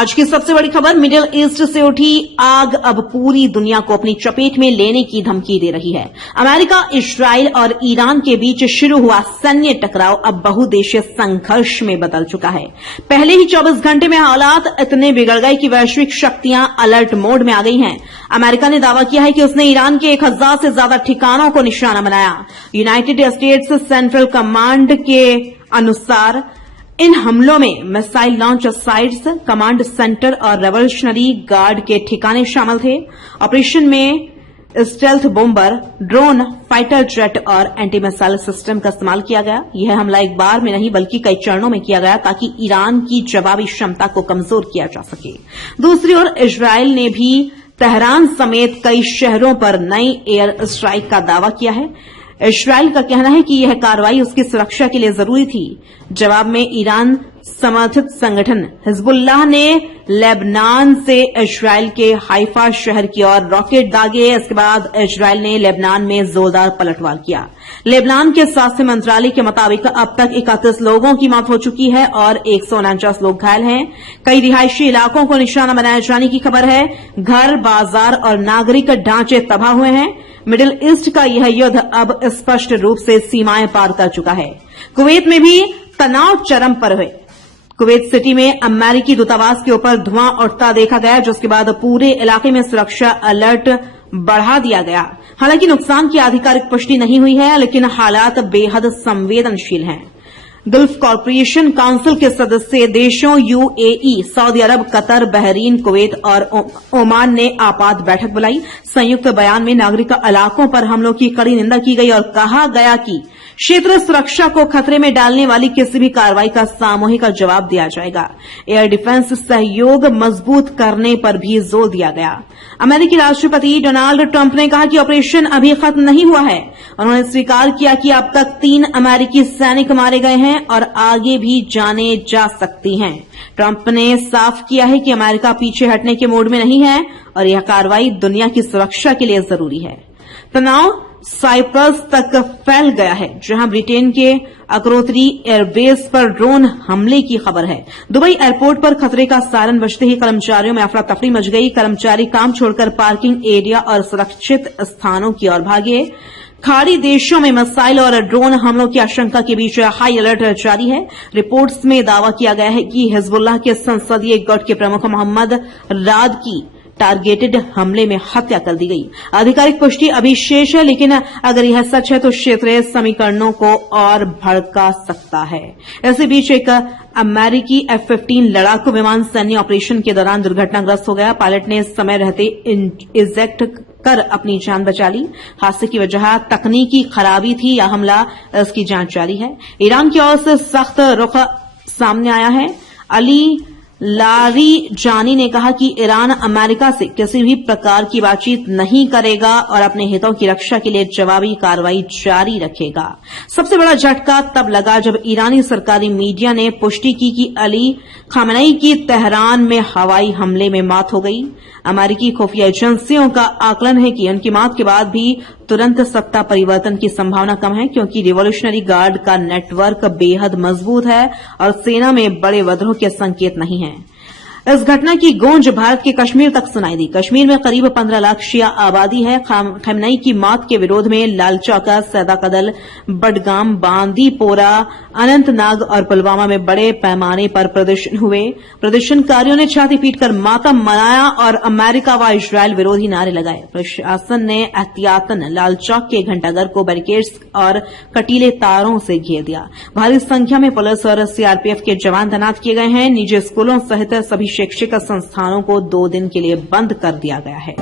आज की सबसे बड़ी खबर, मिडिल ईस्ट से उठी आग अब पूरी दुनिया को अपनी चपेट में लेने की धमकी दे रही है। अमेरिका, इस्राइल और ईरान के बीच शुरू हुआ सैन्य टकराव अब बहुदेशीय संघर्ष में बदल चुका है। पहले ही 24 घंटे में हालात इतने बिगड़ गए कि वैश्विक शक्तियां अलर्ट मोड में आ गई हैं। अमेरिका ने दावा किया है कि उसने ईरान के 1000 से ज्यादा ठिकानों को निशाना बनाया। यूनाइटेड स्टेट्स सेंट्रल कमांड के अनुसार इन हमलों में missile launch sites, command centre और रेवोल्यूशनरी गार्ड के ठिकाने शामिल थे। ऑपरेशन में stealth bomber, drone, fighter jet और एंटी मिसाइल सिस्टम का इस्तेमाल किया गया। यह हमला एक बार में नहीं बल्कि कई चरणों में किया गया ताकि ईरान की जवाबी क्षमता को कमजोर किया जा सके। दूसरी ओर इस्राइल ने भी तेहरान समेत कई शहरों पर नई एयर स्ट्राइक का दावा किया है। इस्राइल का कहना है कि यह कार्रवाई उसकी सुरक्षा के लिए जरूरी थी। जवाब में ईरान समर्थित संगठन हिजबुल्लाह ने लेबनान से इस्राइल के हाइफा शहर की ओर रॉकेट दागे। इसके बाद इस्राइल ने लेबनान में जोरदार पलटवार किया। लेबनान के स्वास्थ्य मंत्रालय के मुताबिक अब तक 31 लोगों की मौत हो चुकी है और 149 लोग घायल हैं। कई रिहायशी इलाकों को निशाना बनाए जाने की खबर है। घर, बाजार और नागरिक ढांचे तबाह हुए हैं। मिडिल ईस्ट का यह युद्ध अब स्पष्ट रूप से सीमाएं पार कर चुका है। कुवैत में भी तनाव चरम पर है। कुवैत सिटी में अमेरिकी दूतावास के ऊपर धुआं उठता देखा गया, जिसके बाद पूरे इलाके में सुरक्षा अलर्ट बढ़ा दिया गया। हालांकि नुकसान की आधिकारिक पुष्टि नहीं हुई है, लेकिन हालात बेहद संवेदनशील हैं। गल्फ कॉर्पोरेशन काउंसिल के सदस्य देशों यूएई, सऊदी अरब, कतर, बहरीन, कुवैत और ओमान ने आपात बैठक बुलाई। संयुक्त बयान में नागरिक इलाकों पर हमलों की कड़ी निंदा की गई और कहा गया कि क्षेत्र सुरक्षा को खतरे में डालने वाली किसी भी कार्रवाई का सामूहिक जवाब दिया जाएगा। एयर डिफेंस सहयोग मजबूत करने पर भी जोर दिया गया। अमेरिकी राष्ट्रपति डोनाल्ड ट्रंप ने कहा कि ऑपरेशन अभी खत्म नहीं हुआ है। उन्होंने स्वीकार किया कि अब तक 3 अमेरिकी सैनिक मारे गए हैं और आगे भी जाने जा सकती हैं। ट्रंप ने साफ किया है कि अमेरिका पीछे हटने के मूड में नहीं है और यह कार्रवाई दुनिया की सुरक्षा के लिए जरूरी है। तनाव साइप्रस तक फैल गया है, जहां ब्रिटेन के अक्रोत्री एयरबेस पर ड्रोन हमले की खबर है। दुबई एयरपोर्ट पर खतरे का सायरन बजते ही कर्मचारियों में अफरा तफरी मच गई। कर्मचारी काम छोड़कर पार्किंग एरिया और सुरक्षित स्थानों की ओर भागे। खाड़ी देशों में मिसाइल और ड्रोन हमलों की आशंका के बीच हाई अलर्ट जारी है। रिपोर्ट्स में दावा किया गया है कि हिजबुल्लाह के संसदीय गुट के प्रमुख मोहम्मद राद की टारगेटेड हमले में हत्या कर दी गई। आधिकारिक पुष्टि अभी शेष है, लेकिन अगर यह सच है तो क्षेत्रीय समीकरणों को और भड़का सकता है। इसी बीच एक अमेरिकी F-15 लड़ाकू विमान सैन्य ऑपरेशन के दौरान दुर्घटनाग्रस्त हो गया। पायलट ने समय रहते इजेक्ट कर अपनी जान बचा ली। हादसे की वजह तकनीकी खराबी थी या हमला, इसकी जांच जारी है। ईरान की ओर से सख्त रुख सामने आया है। अली लारीजानी ने कहा कि ईरान अमेरिका से किसी भी प्रकार की बातचीत नहीं करेगा और अपने हितों की रक्षा के लिए जवाबी कार्रवाई जारी रखेगा। सबसे बड़ा झटका तब लगा जब ईरानी सरकारी मीडिया ने पुष्टि की कि अली खामनेई की तेहरान में हवाई हमले में मौत हो गई। अमेरिकी खुफिया एजेंसियों का आकलन है कि उनकी मौत के बाद भी तुरंत सत्ता परिवर्तन की संभावना कम है, क्योंकि रिवॉल्यूशनरी गार्ड का नेटवर्क बेहद मजबूत है और सेना में बड़े विद्रोह के संकेत नहीं हैं। इस घटना की गूंज भारत के कश्मीर तक सुनाई दी। कश्मीर में करीब 15 लाख शिया आबादी है। खamenei की मौत के विरोध में लालचौका, सैदाकदल, बडगाम, बांदीपोरा, अनंतनाग और पुलवामा में बड़े पैमाने पर प्रदर्शन हुए। प्रदर्शनकारियों ने छाती पीटकर मातम मनाया और अमेरिका व इस्राइल विरोधी नारे लगाए। प्रशासन ने एहतियातन लालचौक के घंटाघर को बैरिकेड्स और कटीले तारों से घेर दिया। भारी संख्या में पुलिस और सीआरपीएफ के जवान तैनात किए गए हैं। निजी स्कूलों सहित सभी शैक्षिक संस्थानों को 2 दिन के लिए बंद कर दिया गया है।